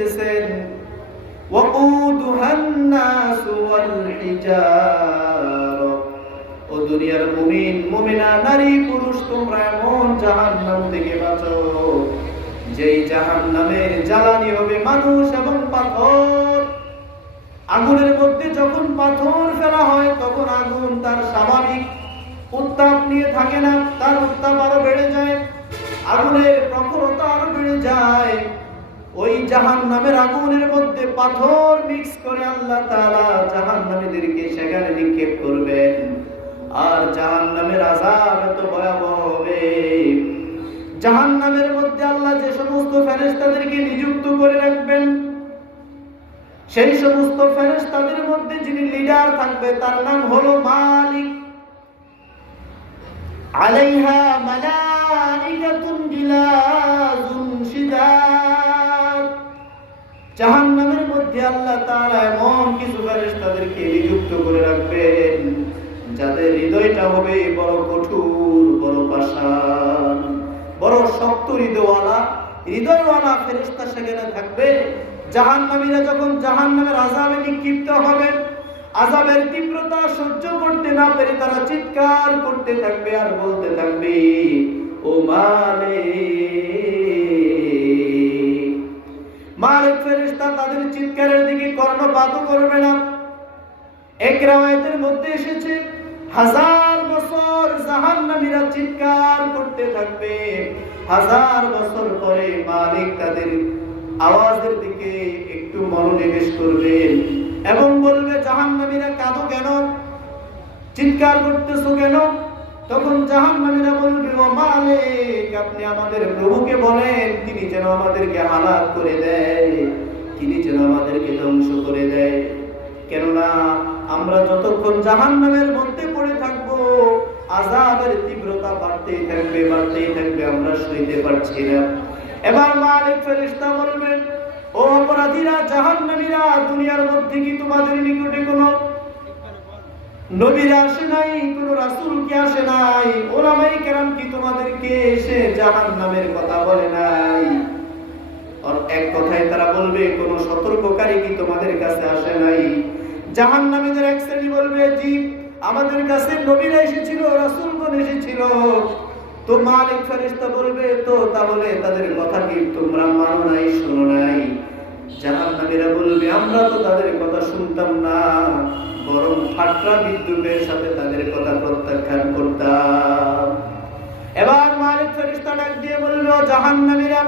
দিতেছেন, ওয়াকুদুহান নাস ওয়াল হিজার, ও দুনিয়ার মুমিন মুমিনা নারী পুরুষ তোমরা এমন জাহান্নাম থেকে বাঁচো যেই জাহান্নামের জ্বালানি হবে মানুষ এবং পাথর। আগুনের মধ্যে যখন পাথর ফেলা হয় তখন আগুন তার স্বাভাবিক উত্তাপ নিয়ে থাকে না, তার উত্তাপ আরো বেড়ে যায়, আগুনের প্রখরতা আরো বেড়ে যায়। ওই জাহান্নামের আগুনের মধ্যে পাথর মিক্স করে আল্লাহ তাআলা জাহান্নামীদেরকে সেখানে নিক্ষেপ করবেন। আর জাহান্নামের আযাব এত ভয়াবহ হবে, জাহান্নামের মধ্যে আল্লাহ যে সমস্ত ফেরেশতাদেরকে নিযুক্ত করে রাখবেন, সেই সমস্ত ফেরেশতাদের মধ্যে যিনি লিডার থাকবে তার নাম হলো মালিক। আলাইহা মালাইকাতুন গিলাযুন শিদাদ, জাহান্নামের মধ্যে আল্লাহ তাআলা এমন কিছু ফেরেশতাদেরকে নিযুক্ত করে রাখবেন যাদের হৃদয়টা হবে বড় কঠোর, বড় পাষাণ, বড় শক্ত হৃদয়ওয়ালা ফেরেশতা সেখানে থাকবে। জাহান্নামীরা যখন জাহান্নামের আযাবে নিক্ষিপ্ত হবে, আযাবের তীব্রতা সহ্য করতে না পেরে তারা চিৎকার করতে থাকবে আর বলতে থাকবে, ও মালিক। মালিক ফেরেশতা তাদের চিৎকারের দিকে কর্ণপাতও করবে না। এক রাওয়ায়াতের মধ্যে এসেছে 1000 বছর জাহান্নামীরা চিৎকার করতে থাকবে, 1000 বছর পরে মালিক তাদের আওয়াজের দিকে একটু মনোনিবেশ করবেন এবং বলবে, জাহান্নামীরা কাঁদো কেন, চিৎকার করতেছো কেন? তখন জাহান্নামীরা বলবে, ও মালিক, আপনি আমাদের প্রভুকে বলেন তিনি যেন আমাদেরকে হালাক করে দেয়, তিনি যেন আমাদেরকে ধ্বংস করে দেয়। কেননা আমরা যতক্ষণ জাহান্নামের মধ্যে পড়ে থাকবো আযাবের তীব্রতা বাড়তেই থাকবে, আমরা সইতে পারছি না। এবার মালিক ফেরেশতা বলবেন, ও অপরাধীরা, জাহান্নামীরা, দুনিয়ার মধ্যে কি তোমাদের নিকটে কোনো নবীরা আসে নাই, কোনো রাসূল কি আসে নাই, উলামায়ে কেরাম কি তোমাদেরকে এসে জাহান্নামের কথা বলে নাই? আর এক কথায় তারা বলবে, কোনো সতর্ককারী কি তোমাদের কাছে আসে নাই? জাহান্নামীদের এক শ্রেণী বলবে, জি, আমাদের কাছে নবীরা এসেছিল, রাসূলগণ এসেছিল। তো মালিক ফেরেশতা বলবে, তো তাহলে তাদের কথা কি তোমরা মানো নাই, শোনো নাই? জাহান্নামীরা বলবে, আমরা তো তাদের কথা শুনতাম না, বরং ঠাট্টা বিদ্রূপের সাথে তাদের কথা প্রত্যাখ্যান করতাম। এবার মালিক ফেরেশতা ডাক দিয়ে বলল, জাহান্নামীরা,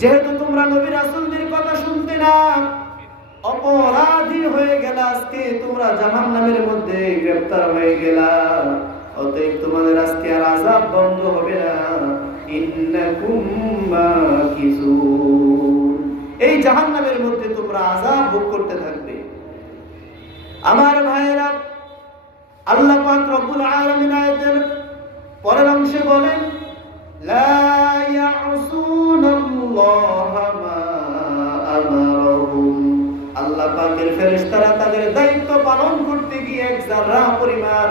যেহেতু তোমরা নবী রাসূলদের কথা শুনতে না, অপরাধী হয়ে গেল, আজকে তোমরা জাহান্নামের মধ্যে গ্রেফতার হয়ে গেলা, অতএব তোমাদের আজকে আর আযাব বন্ধ হবে না, ইন্নাকুম মাকিসুন, এই জাহান্নামের মধ্যে তোমরা আযাব ভোগ করতে থাকবে। আমার ভাইয়েরা, আল্লাহ পাক রব্বুল আলামিন আয়াতের পরের অংশে বলেন, লা ইয়াসুনাল্লাহা মা আমারহুম, আল্লাহ পাকের ফেরেশতারা তাদের দায়িত্ব পালন করতে গিয়ে এক যারা পরিমাণ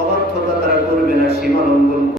অবাধ্যতা তারা করবে না, সীমা লঙ্ঘন